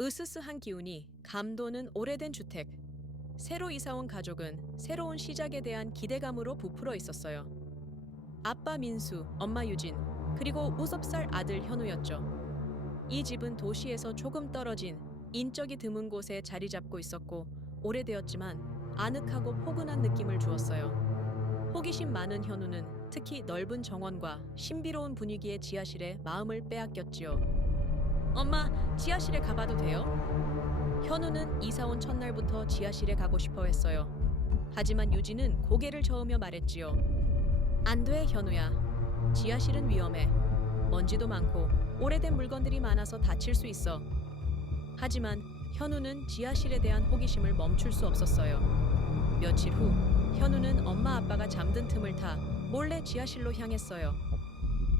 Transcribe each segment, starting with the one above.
으스스한 기운이 감도는 오래된 주택. 새로 이사온 가족은 새로운 시작에 대한 기대감으로 부풀어 있었어요. 아빠 민수, 엄마 유진, 그리고 7살 아들 현우였죠. 이 집은 도시에서 조금 떨어진 인적이 드문 곳에 자리 잡고 있었고 오래되었지만 아늑하고 포근한 느낌을 주었어요. 호기심 많은 현우는 특히 넓은 정원과 신비로운 분위기의 지하실에 마음을 빼앗겼지요. 엄마, 지하실에 가봐도 돼요? 현우는 이사 온 첫날부터 지하실에 가고 싶어 했어요. 하지만 유진은 고개를 저으며 말했지요. 안 돼, 현우야. 지하실은 위험해. 먼지도 많고 오래된 물건들이 많아서 다칠 수 있어. 하지만 현우는 지하실에 대한 호기심을 멈출 수 없었어요. 며칠 후, 현우는 엄마 아빠가 잠든 틈을 타 몰래 지하실로 향했어요.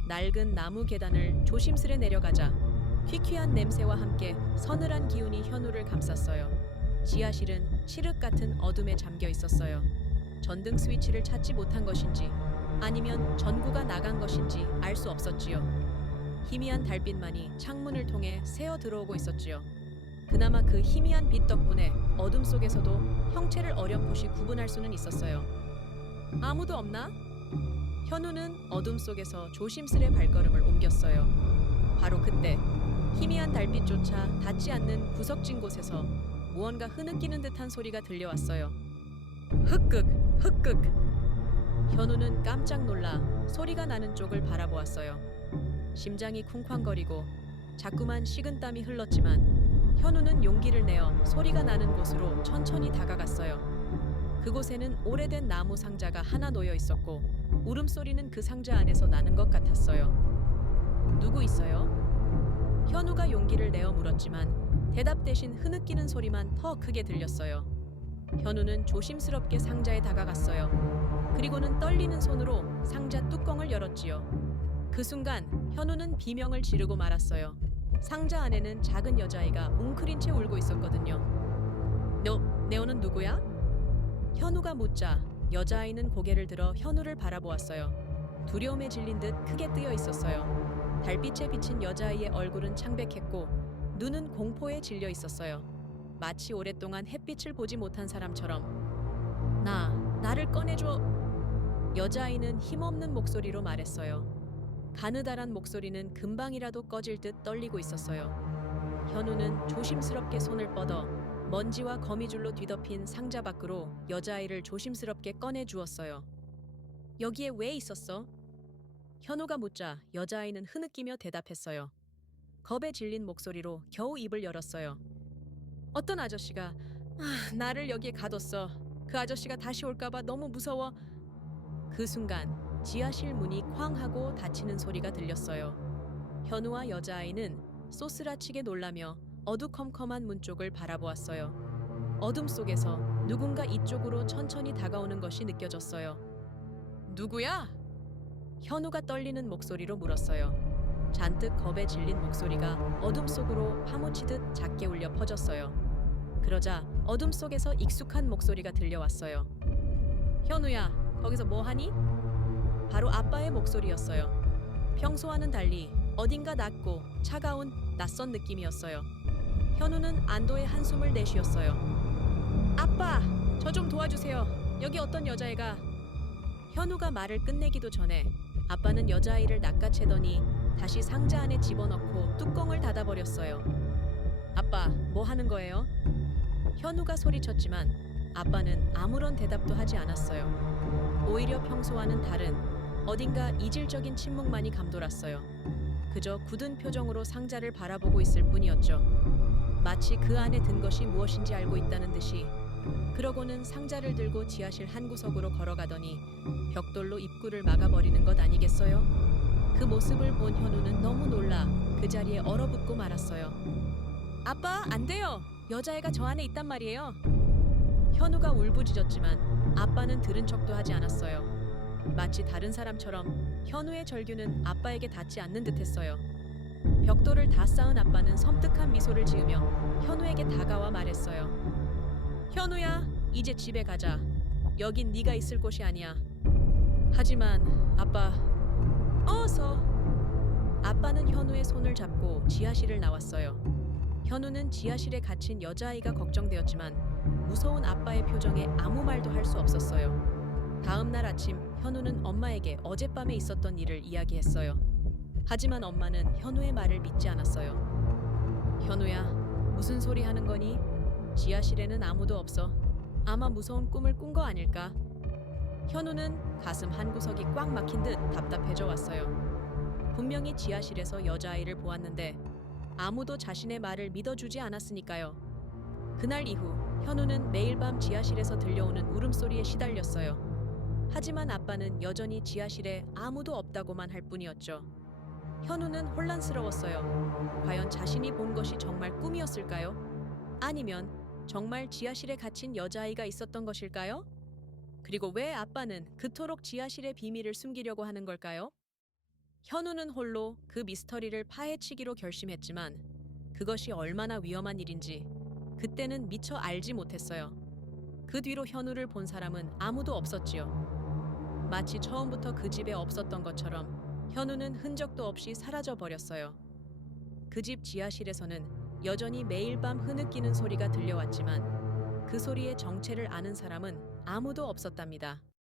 낡은 나무 계단을 조심스레 내려가자 퀴퀴한 냄새와 함께 서늘한 기운이 현우를 감쌌어요. 지하실은 칠흑 같은 어둠에 잠겨 있었어요. 전등 스위치를 찾지 못한 것인지 아니면 전구가 나간 것인지 알 수 없었지요. 희미한 달빛만이 창문을 통해 새어 들어오고 있었지요. 그나마 그 희미한 빛 덕분에 어둠 속에서도 형체를 어렴풋이 구분할 수는 있었어요. 아무도 없나? 현우는 어둠 속에서 조심스레 발걸음을 옮겼어요. 바로 그때 희미한 달빛조차 닿지 않는 구석진 곳에서 무언가 흐느끼는 듯한 소리가 들려왔어요. 흑극, 흑극. 현우는 깜짝 놀라 소리가 나는 쪽을 바라보았어요. 심장이 쿵쾅거리고 자꾸만 식은땀이 흘렀지만 현우는 용기를 내어 소리가 나는 곳으로 천천히 다가갔어요. 그곳에는 오래된 나무 상자가 하나 놓여 있었고 울음소리는 그 상자 안에서 나는 것 같았어요. 누구 있어요? 현우가 용기를 내어 물었지만 대답 대신 흐느끼는 소리만 더 크게 들렸어요. 현우는 조심스럽게 상자에 다가갔어요. 그리고는 떨리는 손으로 상자 뚜껑을 열었지요. 그 순간 현우는 비명을 지르고 말았어요. 상자 안에는 작은 여자아이가 웅크린 채 울고 있었거든요. 네오는 누구야? 현우가 묻자 여자아이는 고개를 들어 현우를 바라보았어요. 두려움에 질린 듯 크게 뜨여 있었어요. 달빛에 비친 여자아이의 얼굴은 창백했고 눈은 공포에 질려 있었어요. 마치 오랫동안 햇빛을 보지 못한 사람처럼. 나를 꺼내줘. 여자아이는 힘없는 목소리로 말했어요. 가느다란 목소리는 금방이라도 꺼질 듯 떨리고 있었어요. 현우는 조심스럽게 손을 뻗어 먼지와 거미줄로 뒤덮인 상자 밖으로 여자아이를 조심스럽게 꺼내 주었어요. 여기에 왜 있었어? 현우가 묻자 여자아이는 흐느끼며 대답했어요. 겁에 질린 목소리로 겨우 입을 열었어요. 어떤 아저씨가 나를 여기에 가뒀어. 그 아저씨가 다시 올까봐 너무 무서워. 그 순간 지하실 문이 쾅 하고 닫히는 소리가 들렸어요. 현우와 여자아이는 쏘스라치게 놀라며 어두컴컴한 문 쪽을 바라보았어요. 어둠 속에서 누군가 이쪽으로 천천히 다가오는 것이 느껴졌어요. 누구야? 현우가 떨리는 목소리로 물었어요. 잔뜩 겁에 질린 목소리가 어둠 속으로 파묻히듯 작게 울려 퍼졌어요. 그러자 어둠 속에서 익숙한 목소리가 들려왔어요. 현우야, 거기서 뭐 하니? 바로 아빠의 목소리였어요. 평소와는 달리 어딘가 낮고 차가운 낯선 느낌이었어요. 현우는 안도의 한숨을 내쉬었어요. 아빠, 저 좀 도와주세요. 여기 어떤 여자애가. 현우가 말을 끝내기도 전에 아빠는 여자아이를 낚아채더니 다시 상자 안에 집어넣고 뚜껑을 닫아버렸어요. 아빠, 뭐 하는 거예요? 현우가 소리쳤지만 아빠는 아무런 대답도 하지 않았어요. 오히려 평소와는 다른 어딘가 이질적인 침묵만이 감돌았어요. 그저 굳은 표정으로 상자를 바라보고 있을 뿐이었죠. 마치 그 안에 든 것이 무엇인지 알고 있다는 듯이. 그러고는 상자를 들고 지하실 한 구석으로 걸어가더니 벽돌로 입구를 막아버리는 것 아니겠어요? 그 모습을 본 현우는 너무 놀라 그 자리에 얼어붙고 말았어요. 아빠, 안 돼요. 여자애가 저 안에 있단 말이에요. 현우가 울부짖었지만 아빠는 들은 척도 하지 않았어요. 마치 다른 사람처럼 현우의 절규는 아빠에게 닿지 않는 듯했어요. 벽돌을 다 쌓은 아빠는 섬뜩한 미소를 지으며 현우에게 다가와 말했어요. 현우야, 이제 집에 가자. 여긴 네가 있을 곳이 아니야. 하지만 아빠, 어서. 아빠는 현우의 손을 잡고 지하실을 나왔어요. 현우는 지하실에 갇힌 여자아이가 걱정되었지만 무서운 아빠의 표정에 아무 말도 할 수 없었어요. 다음 날 아침 현우는 엄마에게 어젯밤에 있었던 일을 이야기했어요. 하지만 엄마는 현우의 말을 믿지 않았어요. 현우야, 무슨 소리 하는 거니? 지하실에는 아무도 없어. 아마 무서운 꿈을 꾼 거 아닐까? 현우는 가슴 한 구석이 꽉 막힌 듯 답답해져 왔어요. 분명히 지하실에서 여자아이를 보았는데 아무도 자신의 말을 믿어주지 않았으니까요. 그날 이후 현우는 매일 밤 지하실에서 들려오는 울음소리에 시달렸어요. 하지만 아빠는 여전히 지하실에 아무도 없다고만 할 뿐이었죠. 현우는 혼란스러웠어요. 과연 자신이 본 것이 정말 꿈이었을까요? 아니면 정말 지하실에 갇힌 여자아이가 있었던 것일까요? 그리고 왜 아빠는 그토록 지하실의 비밀을 숨기려고 하는 걸까요? 현우는 홀로 그 미스터리를 파헤치기로 결심했지만 그것이 얼마나 위험한 일인지 그때는 미처 알지 못했어요. 그 뒤로 현우를 본 사람은 아무도 없었지요. 마치 처음부터 그 집에 없었던 것처럼 현우는 흔적도 없이 사라져 버렸어요. 그 집 지하실에서는 여전히 매일 밤 흐느끼는 소리가 들려왔지만 그 소리의 정체를 아는 사람은 아무도 없었답니다.